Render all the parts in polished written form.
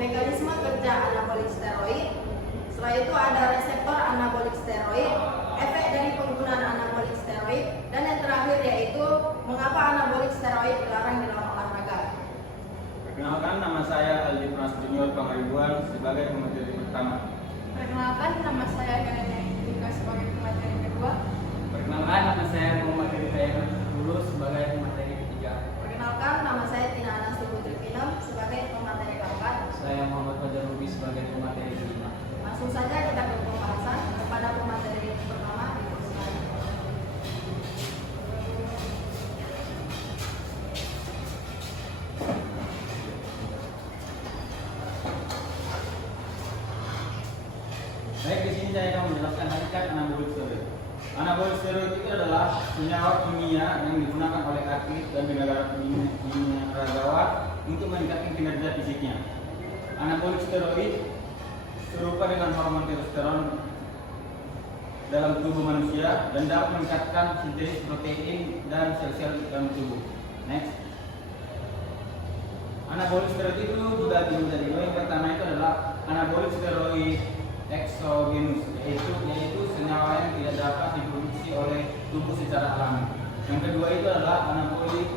mekanisme kerja anabolik steroid. Setelah itu ada reseptor anabolik steroid, efek dari penggunaan anabolik steroid, dan yang terakhir yaitu mengapa anabolik steroid dilarang dalam olahraga. Perkenalkan, nama saya Aldi Pras Junior Pangaribuan sebagai pemateri pertama. Perkenalkan, nama saya Helena Indika sebagai pemateri kedua. Perkenalkan, nama saya Muhammad Hidayat Lulus sebagai pemateri ketiga. Perkenalkan, nama saya Tina Anasti Putri Film sebagai pemateri keempat. Saya Muhammad Fajar Rubi sebagai pemateri kelima. Langsung saja kita ke pembahasan kepada pemateri pertama. Baik, di sini saya akan menjelaskan hakikat anabolik steroid. Anabolik steroid itu adalah senyawa kimia yang digunakan oleh atlet dan binaragawan untuk meningkatkan kinerja fisiknya. Anabolik steroid serupa dengan hormon testosteron dalam tubuh manusia dan dapat meningkatkan sintesis protein dan sel-sel dalam tubuh. Next. Anabolik steroid itu dibagi menjadi dua. Yang pertama itu adalah anabolik steroid eksogenus, yaitu senyawa yang tidak dapat diproduksi oleh tubuh secara alami. Yang kedua itu adalah anabolik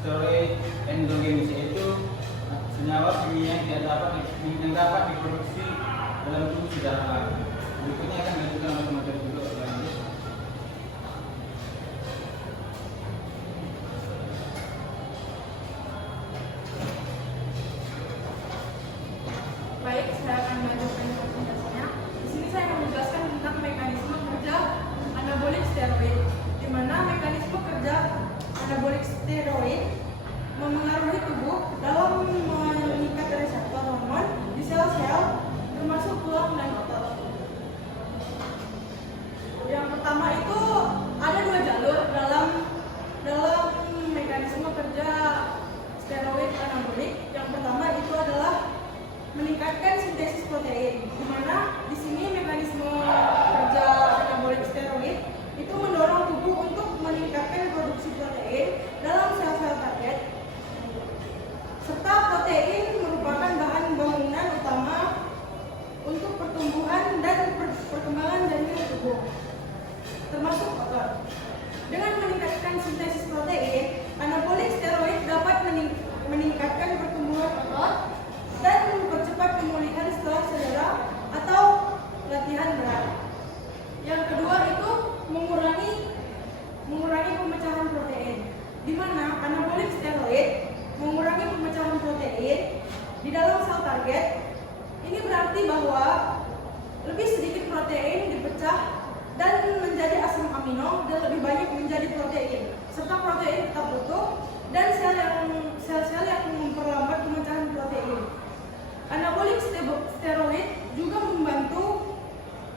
steroid endogenus, yaitu senyawa kimia yang dapat diproduksi dalam tubuh secara alami. Berikutnya akan dilanjutkan oleh pemateri kedua. Baik, saya akan melanjutkan presentasinya. Di sini saya akan menjelaskan tentang mekanisme kerja anabolik steroid, di mana mekanisme kerja anabolik steroid memengaruhi tubuh dalam mengikat reseptor hormon di sel-sel termasuk tulang dan otot. Yang pertama itu ada dua jalur dalam mekanisme kerja steroid anabolik. Yang pertama itu adalah meningkatkan sintesis protein, di mana di sini mekanisme kerja anabolik steroid itu mendorong tubuh untuk meningkatkan produksi protein dalam sel-sel target, serta protein merupakan bahan bangunan utama untuk pertumbuhan dan perkembangan janin tubuh, termasuk otot. Dengan meningkatkan sintesis protein, anabolik steroid dapat meningkatkan pertumbuhan otot dan mempercepat pemulihan setelah cedera atau latihan berat. Yang kedua itu mengurangi pemecahan protein, di mana anabolik steroid mengurangi pemecahan protein di dalam sel target. Ini berarti bahwa lebih sedikit protein dipecah dan menjadi asam amino dan lebih banyak menjadi protein, serta protein tetap utuh dan sel-sel yang memperlambat pemecahan protein. Anabolik steroid juga membantu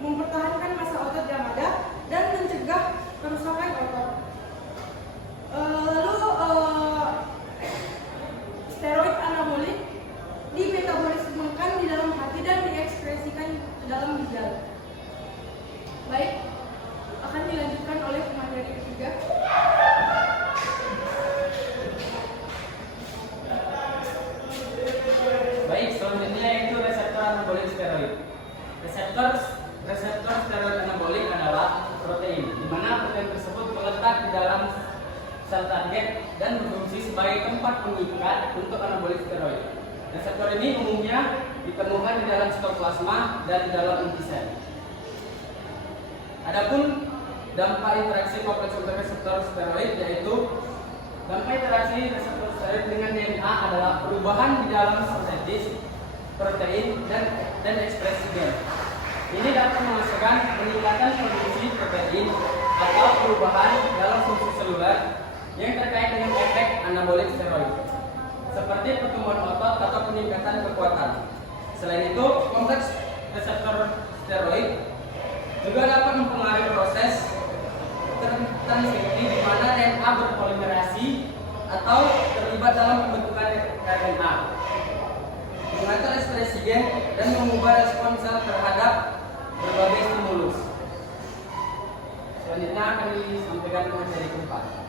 mempertahankan massa otot yang ada dan mencegah kerusakan otot. Steroid anabolik dimetabolismekan di dalam hati dan diekspresikan ke dalam ginjal. Baik, akan dilanjutkan oleh pemateri ketiga. Baik, selanjutnya yaitu reseptor anabolik steroid. Reseptor steroid anabolik adalah protein, di mana protein tersebut terletak di dalam sel target dan berfungsi sebagai tempat pengikat untuk anabolik steroid. Reseptor ini umumnya ditemukan di dalam sitoplasma dan di dalam inti sel. Adapun dampak interaksi kompleks untuk reseptor steroid yaitu dampak interaksi reseptor steroid dengan DNA adalah perubahan di dalam sintesis protein dan ekspresi gen. Ini dapat menghasilkan peningkatan produksi protein atau perubahan dalam fungsi seluler yang terkait dengan efek anabolik steroid, seperti pertumbuhan otot atau peningkatan kekuatan. Selain itu, kompleks reseptor steroid juga dapat mempengaruhi proses transkripsi di mana DNA berpolimerasi atau terlibat dalam pembentukan RNA, mengatur ekspresi gen dan mengubah respon sel terhadap berbagai stimulus. Selanjutnya akan disampaikan materi keempat.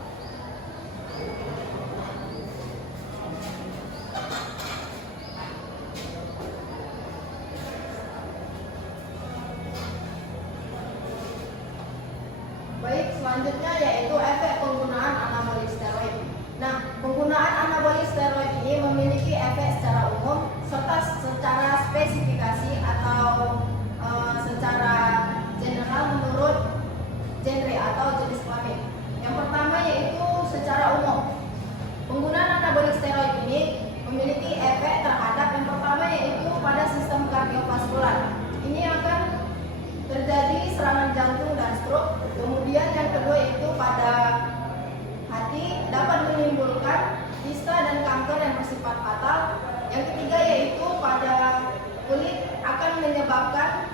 yaitu efek penggunaan anabolik steroid. Nah, penggunaan anabolik steroid ini memiliki efek secara umum serta secara spesifikasi atau secara general menurut genre atau jenis kelamin. Yang pertama yaitu secara umum. Penggunaan anabolik steroid ini memiliki efek terhadap yang pertama yaitu pada sistem kardiovaskular. Ini akan terjadi serangan jantung dan stroke. Kemudian yang kedua yaitu pada hati, dapat menimbulkan kista dan kanker yang bersifat fatal. Yang ketiga yaitu pada kulit, akan menyebabkan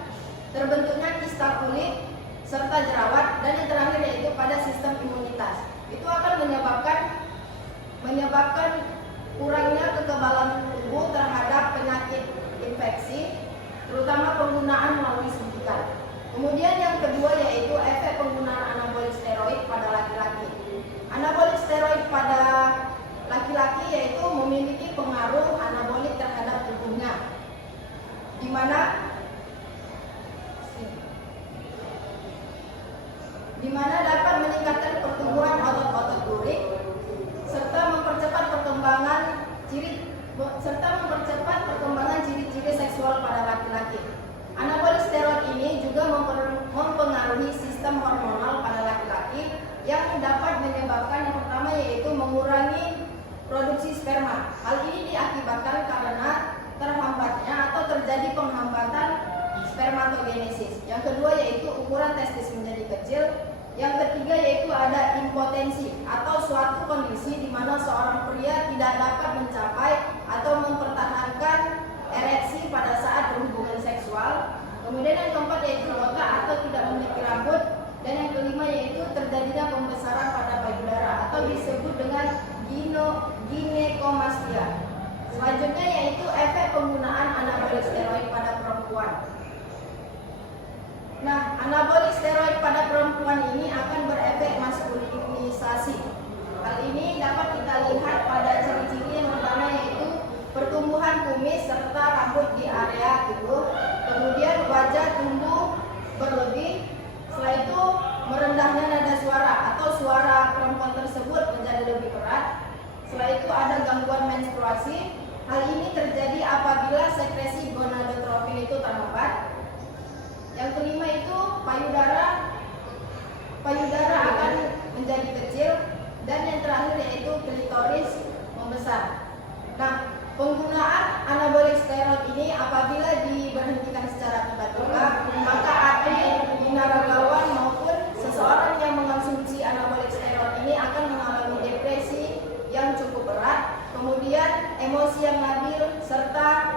terbentuknya kista kulit serta jerawat. Dan yang terakhir yaitu pada sistem imunitas. Itu akan menyebabkan kurangnya kekebalan tubuh terhadap penyakit infeksi, terutama penggunaan melalui suntikan. Kemudian yang kedua yaitu efek penggunaan anabolik steroid pada laki-laki. Anabolik steroid pada laki-laki yaitu memiliki pengaruh anabolik terhadap tubuhnya, di mana dapat meningkatkan pertumbuhan otot-otot lurik serta mempercepat perkembangan ciri-ciri seksual pada laki-laki. Anabolik steroid ini juga mempengaruhi sistem hormonal pada laki-laki yang dapat menyebabkan yang pertama yaitu mengurangi produksi sperma. Hal ini diakibatkan karena terhambatnya atau terjadi penghambatan spermatogenesis. Yang kedua yaitu ukuran testis menjadi kecil. Yang ketiga yaitu ada impotensi atau suatu kondisi di mana seorang pria tidak dapat mencapai atau mempertahankan ereksi pada saat berhubungan seksual. Kemudian yang keempat yaitu botak atau tidak memiliki rambut. Dan yang kelima yaitu terjadinya pembesaran pada payudara atau disebut dengan ginekomastia. Selanjutnya yaitu efek penggunaan anabolik steroid pada perempuan. Nah, anabolik steroid pada perempuan ini akan berefek maskulinisasi. Hal ini dapat kita lihat pada ciri-ciri yang pertama yaitu pertumbuhan kumis serta rambut di area tubuh. Kemudian wajah tumbuh berlebih. Setelah itu merendahnya nada suara atau suara perempuan tersebut menjadi lebih berat. Setelah itu ada gangguan menstruasi. Hal ini terjadi apabila sekresi gonadotropin itu terhambat. Yang kelima itu payudara akan menjadi kecil. Dan yang terakhir yaitu klitoris membesar. Nah, penggunaan anabolik steroid ini apabila diberhentikan secara tiba-tiba, maka atlet, binaragawan maupun seseorang yang mengonsumsi anabolik steroid ini akan mengalami depresi yang cukup berat, kemudian emosi yang labil serta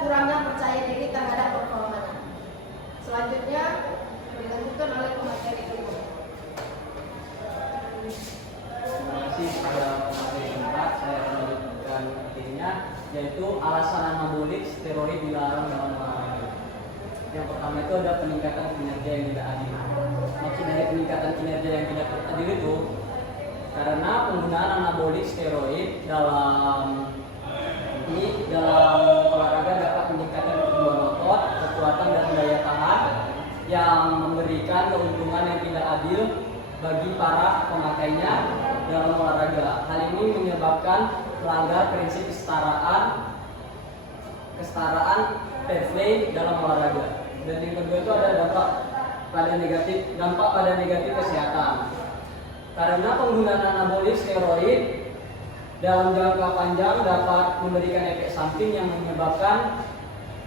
kurangnya percaya diri terhadap performanya. Selanjutnya dilanjutkan oleh pemateri kelima. Terima kasih pada materi keempat. Saya akan melanjutkan materinya, yaitu alasan anabolik steroid dilarang dalam olahraga. Yang pertama itu ada peningkatan kinerja yang tidak adil. Maksud dari peningkatan kinerja yang tidak adil itu karena penggunaan anabolik steroid dalam olahraga dapat meningkatkan pertumbuhan otot, kekuatan dan daya tahan yang memberikan keuntungan yang tidak adil bagi para pemakainya dalam olahraga. Hal ini menyebabkan melanggar prinsip kesetaraan fair play dalam olahraga. Dan yang kedua itu ada dampak pada negatif kesehatan. Karena penggunaan anabolik steroid dalam jangka panjang dapat memberikan efek samping yang menyebabkan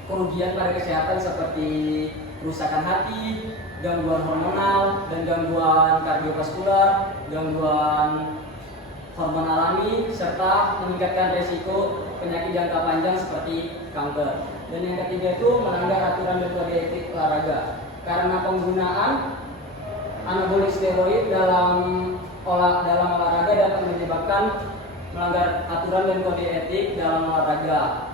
kerugian pada kesehatan seperti kerusakan hati, gangguan hormonal, dan gangguan kardiovaskular, gangguan hormon alami, serta meningkatkan resiko penyakit jangka panjang seperti kanker. Dan yang ketiga itu melanggar aturan dan kode etik olahraga. Karena penggunaan anabolik steroid dalam olahraga dapat menyebabkan melanggar aturan dan kode etik dalam olahraga.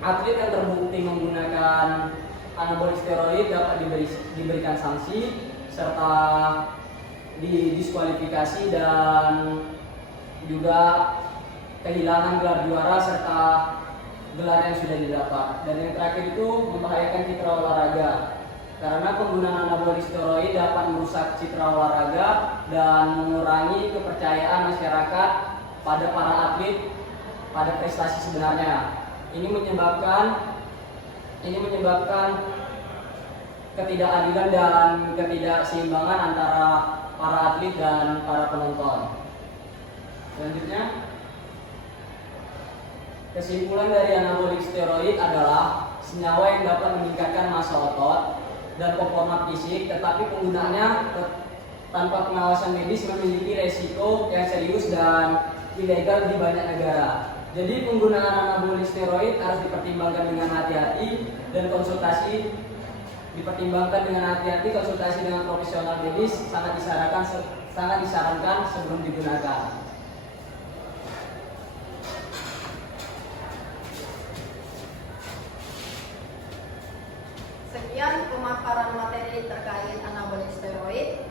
Atlet yang terbukti menggunakan anabolik steroid dapat diberikan sanksi serta didiskualifikasi dan juga kehilangan gelar juara serta gelar yang sudah didapat. Dan yang terakhir itu membahayakan citra olahraga karena penggunaan anabolik steroid dapat merusak citra olahraga dan mengurangi kepercayaan masyarakat pada para atlet pada prestasi sebenarnya. Ini menyebabkan ketidakadilan dan ketidakseimbangan antara para atlet dan para penonton. Selanjutnya, kesimpulan dari anabolik steroid adalah senyawa yang dapat meningkatkan massa otot dan performa fisik, tetapi penggunaannya tanpa pengawasan medis memiliki resiko yang serius dan ilegal di banyak negara. Jadi penggunaan anabolik steroid harus dipertimbangkan dengan hati-hati dan konsultasi dengan profesional medis sangat disarankan sebelum digunakan. Sekian pemaparan materi terkait anabolik steroid.